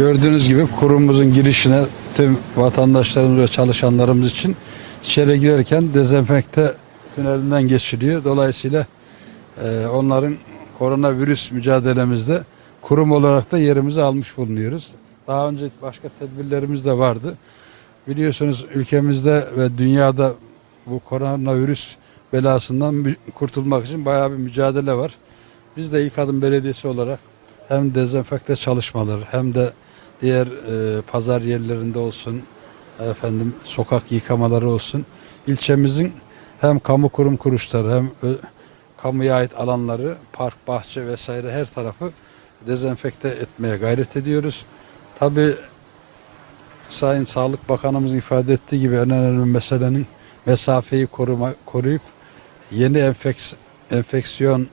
Gördüğünüz gibi kurumumuzun girişine tüm vatandaşlarımız ve çalışanlarımız için içeri girerken dezenfekte tünelinden geçiliyor. Dolayısıyla e, onların koronavirüs mücadelemizde kurum olarak da yerimizi almış bulunuyoruz. Daha önce başka tedbirlerimiz de vardı. Biliyorsunuz ülkemizde ve dünyada bu koronavirüs belasından kurtulmak için bayağı bir mücadele var. Biz de İlk Adım Belediyesi olarak hem dezenfekte çalışmaları hem de diğer e, pazar yerlerinde olsun, efendim sokak yıkamaları olsun. ilçemizin hem kamu kurum kuruluşları hem ö, kamuya ait alanları, park, bahçe vesaire her tarafı dezenfekte etmeye gayret ediyoruz. Tabii Sayın Sağlık Bakanımız ifade ettiği gibi en önemli meselenin mesafeyi koruma, koruyup yeni enfeks, enfeksiyona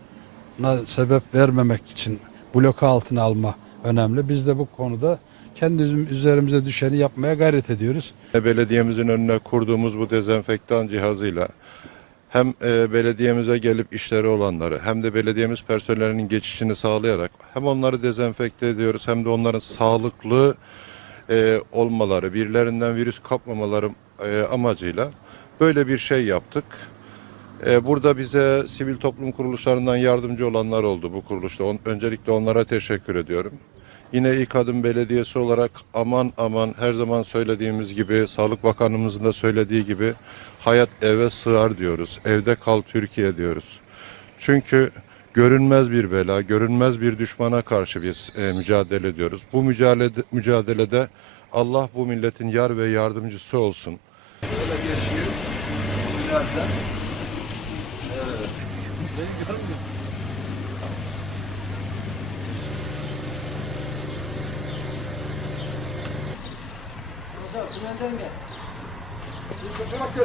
sebep vermemek için bloka altına alma önemli. Biz de bu konuda kendi üzerimize düşeni yapmaya gayret ediyoruz. Belediyemizin önüne kurduğumuz bu dezenfektan cihazıyla hem e, belediyemize gelip işleri olanları hem de belediyemiz personelinin geçişini sağlayarak hem onları dezenfekte ediyoruz hem de onların sağlıklı e, olmaları, birilerinden virüs kapmamaları e, amacıyla böyle bir şey yaptık. E, burada bize sivil toplum kuruluşlarından yardımcı olanlar oldu bu kuruluşta. Öncelikle onlara teşekkür ediyorum. Yine İlk Adım Belediyesi olarak aman aman her zaman söylediğimiz gibi Sağlık Bakanımızın da söylediği gibi hayat eve sığar diyoruz. Evde kal Türkiye diyoruz. Çünkü görünmez bir bela, görünmez bir düşmana karşı biz e, mücadele ediyoruz. Bu mücadelede, mücadelede Allah bu milletin yar ve yardımcısı olsun. Mesela tünelden gel. Bir kaçamak